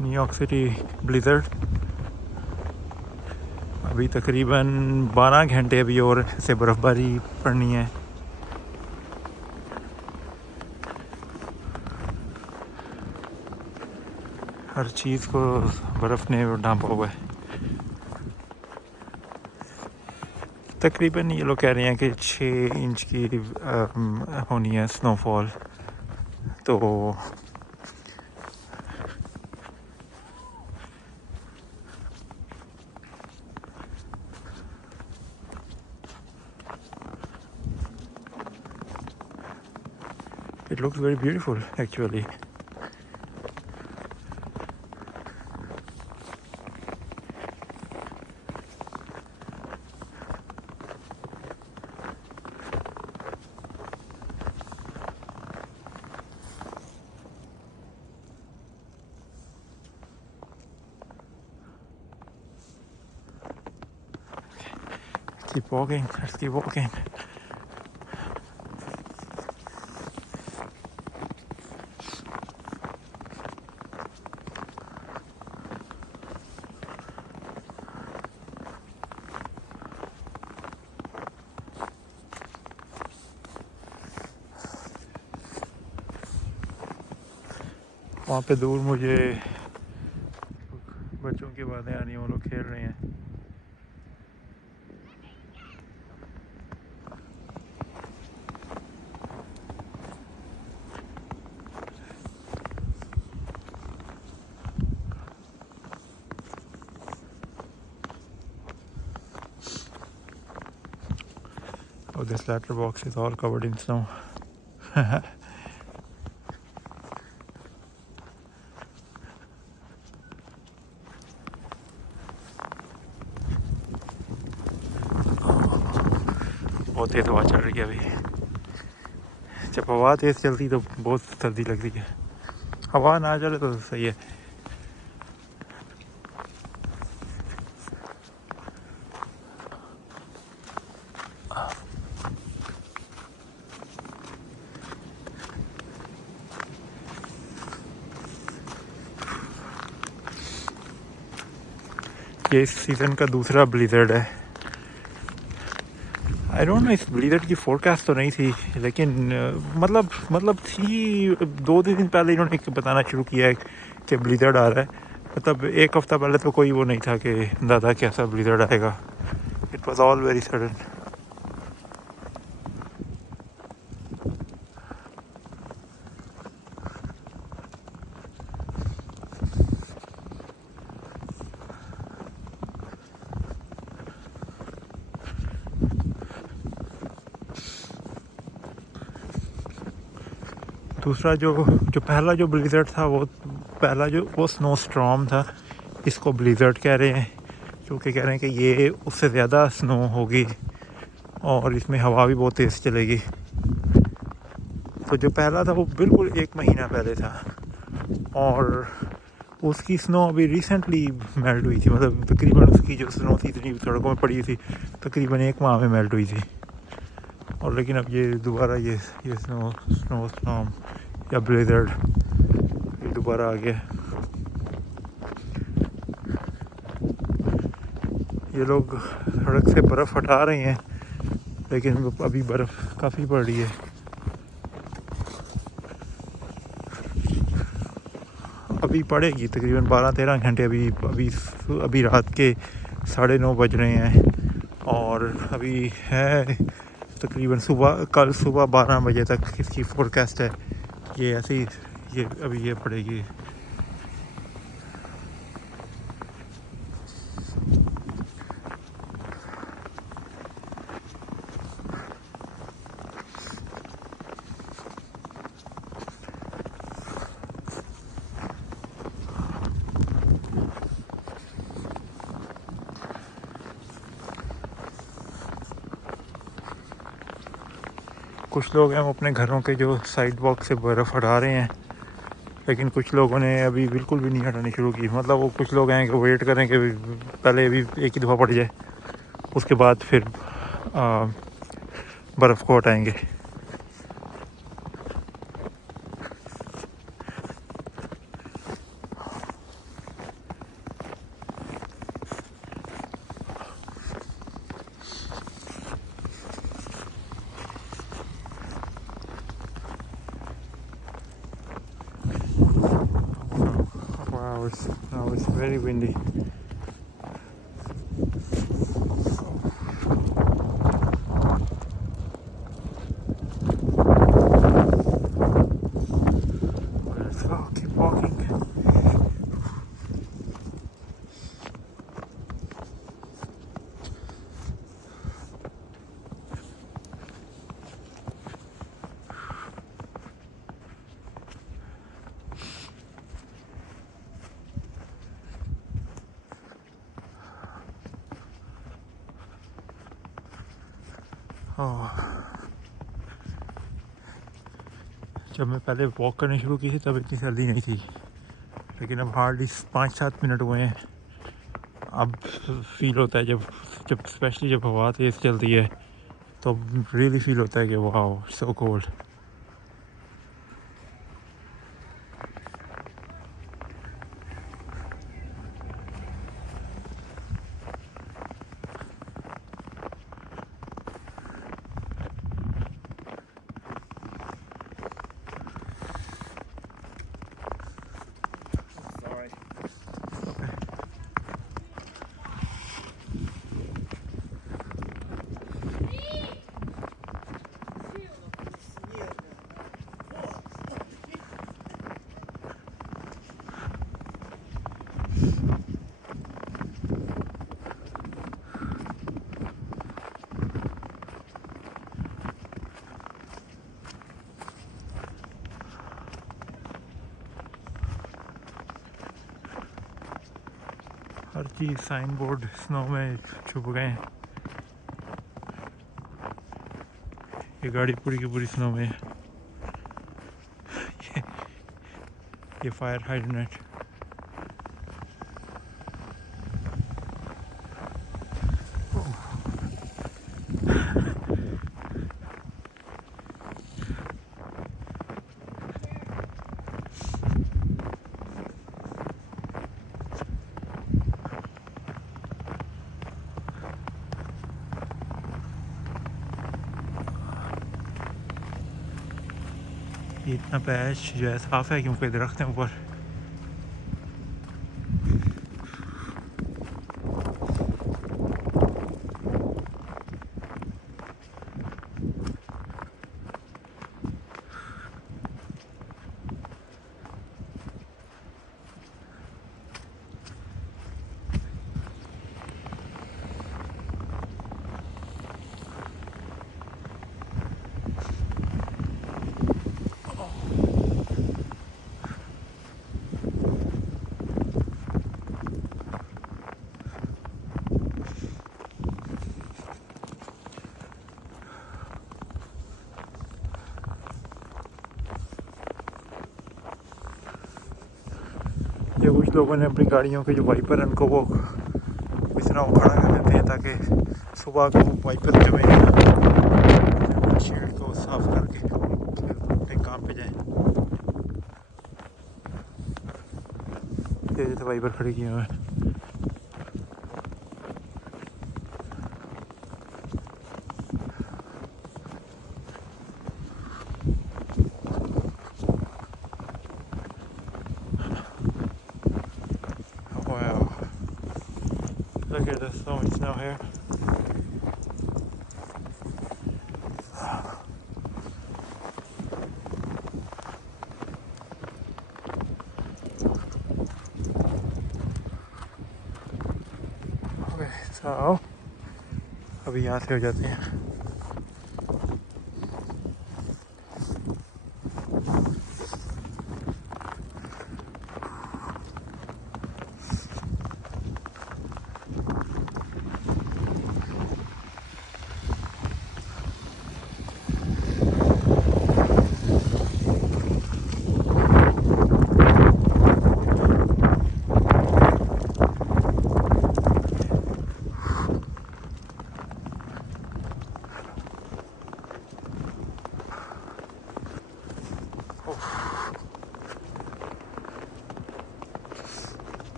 New York city Blizzard. अभी तकरीबन 12 घंटे अभी और से बर्फ़बारी पड़नी है। हर चीज़ को बर्फ़ ने ढांपा हुआ है। तकरीबन ये लोग कह रहे हैं कि 6 इंच की होनी है स्नोफॉल। तो it looks very beautiful actually. Keep walking, let's keep walking. वहाँ पे दूर मुझे बच्चों की बातें आ रही हैं, वो लोग खेल रहे हैं। Oh, this letterbox is all covered in snow. बहुत तेज़ हवा चल रही है अभी। जब हवा तेज़ चलती तो बहुत सर्दी लगती है, हवा ना चले तो सही है। ये इस सीज़न का दूसरा ब्लिज़र्ड है। आई डोंट नो, इस ब्लिज़र्ड की फोरकास्ट तो नहीं थी, लेकिन मतलब थी। 2-3 दिन पहले इन्होंने बताना शुरू किया है कि ब्लिज़र्ड आ रहा है। मतलब एक हफ़्ता पहले तो कोई वो नहीं था कि अंदाज़ा कैसा ब्लिज़र्ड आएगा। It was all very sudden. दूसरा जो पहला जो ब्लिज़र्ड था, वो स्नो स्टॉर्म था। इसको ब्लिज़र्ड कह रहे हैं क्योंकि कह रहे हैं कि ये उससे ज़्यादा स्नो होगी और इसमें हवा भी बहुत तेज़ चलेगी। तो जो पहला था वो बिल्कुल 1 महीना पहले था और उसकी स्नो अभी रिसेंटली मेल्ट हुई थी। मतलब तकरीबन उसकी जो स्नो थी इतनी सड़कों में पड़ी थी, तकरीबन 1 माह में मेल्ट हुई थी। और लेकिन अब ये दोबारा ये स्नो स्टॉर्म या ब्लिज़र्ड ये दोबारा आ गया। ये लोग सड़क से बर्फ़ हटा रहे हैं, लेकिन अभी बर्फ़ काफ़ी पड़ रही है। अभी पड़ेगी तकरीबन 12-13 घंटे। अभी रात के 9:30 बज रहे हैं और अभी है तकरीबन कल सुबह 12 बजे तक इसकी फोरकास्ट है। ये ऐसे ही ये पड़ेगी। कुछ लोग हैं वो अपने घरों के जो साइड वॉक से बर्फ़ हटा रहे हैं, लेकिन कुछ लोगों ने अभी बिल्कुल भी नहीं हटानी शुरू की। मतलब वो कुछ लोग हैं कि वेट करें कि पहले अभी एक ही दफ़ा पड़ जाए, उसके बाद फिर बर्फ़ को हटाएंगे। now it's very windy. Let's go, keep walking. जब मैं पहले वॉक करनी शुरू की थी तब इतनी सर्दी नहीं थी, लेकिन अब हार्डली 5-7 मिनट हुए हैं। अब फील होता है जब स्पेशली जब हवा तेज़ चलती है तो रियली फील होता है कि वाओ सो कोल्ड। हर चीज़ साइन बोर्ड स्नो में छुप गए हैं। ये गाड़ी पूरी की पूरी स्नो में है। ये फायर हाइड्रेंट। ये इतना पैच जो है साफ़ है क्योंकि दरख्त हैं ऊपर। ये कुछ लोगों ने अपनी गाड़ियों के जो वाइपर हैं उनको वो इस तरह खड़ा कर देते हैं ताकि सुबह को वाइपर जमे शील्ड को साफ करके फिर अपने काम पे जाएं। ये तो वाइपर खड़े किए हुए हैं। Look at this, so much snow here. Okay, so अभी यहाँ से हो जाते हैं।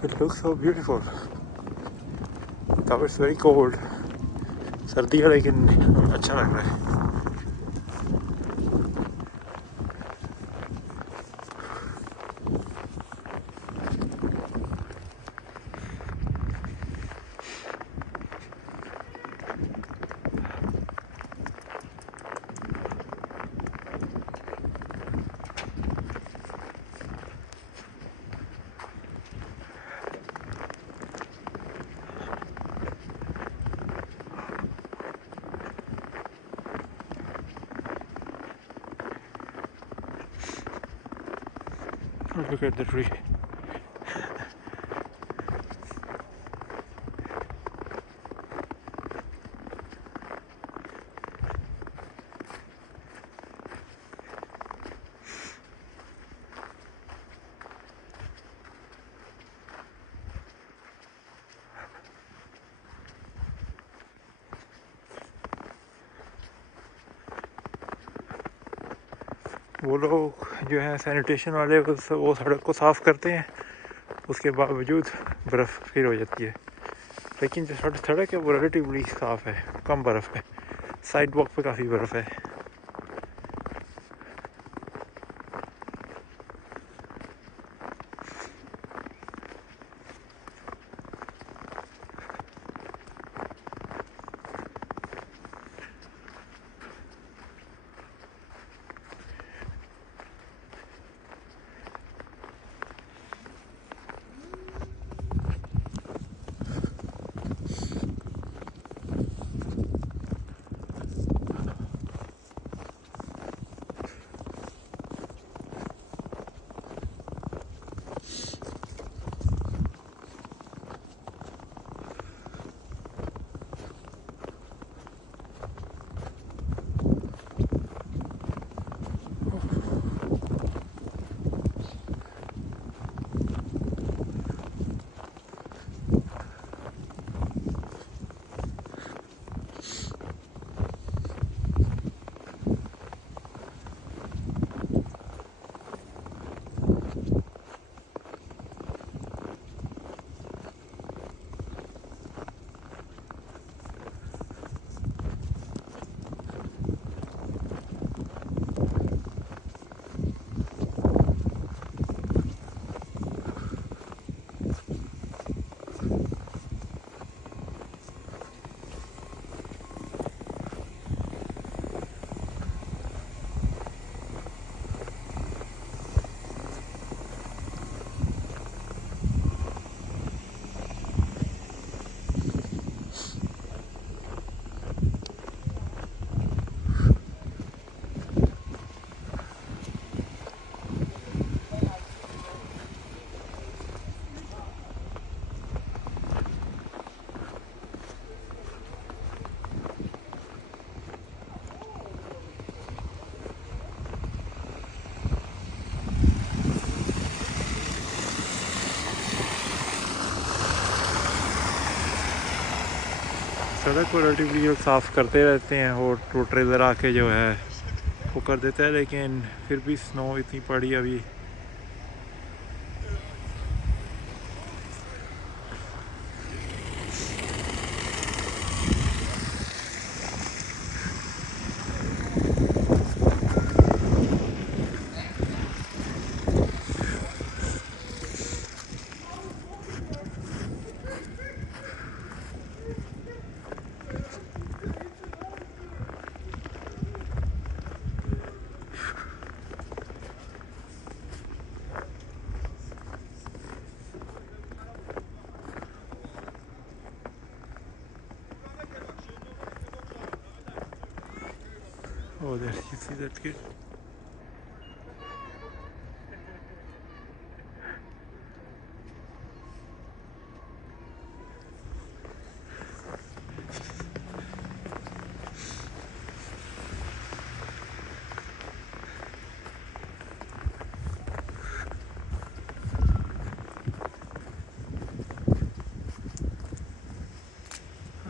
It looks so beautiful. That was very cold. सर्दी है लेकिन अच्छा लग रहा है। Look at the tree. वो लोग जो है सैनिटेशन वाले वो सड़क को साफ़ करते हैं, उसके बावजूद बर्फ़ फिर हो जाती है। लेकिन जो सड़क है वो रिलेटिवली साफ़ है, कम बर्फ़ है। साइड वॉक पे काफ़ी बर्फ़ है। सड़क को रिलेटिवली लोग साफ़ करते रहते हैं और वो ट्रेलर आके जो है वो कर देता है, लेकिन फिर भी स्नो इतनी पड़ी अभी। Oh, there you see that kid.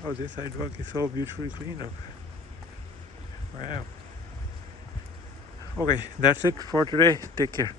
Oh, this sidewalk is so beautifully clean up. Wow. Okay, that's it for today. Take care.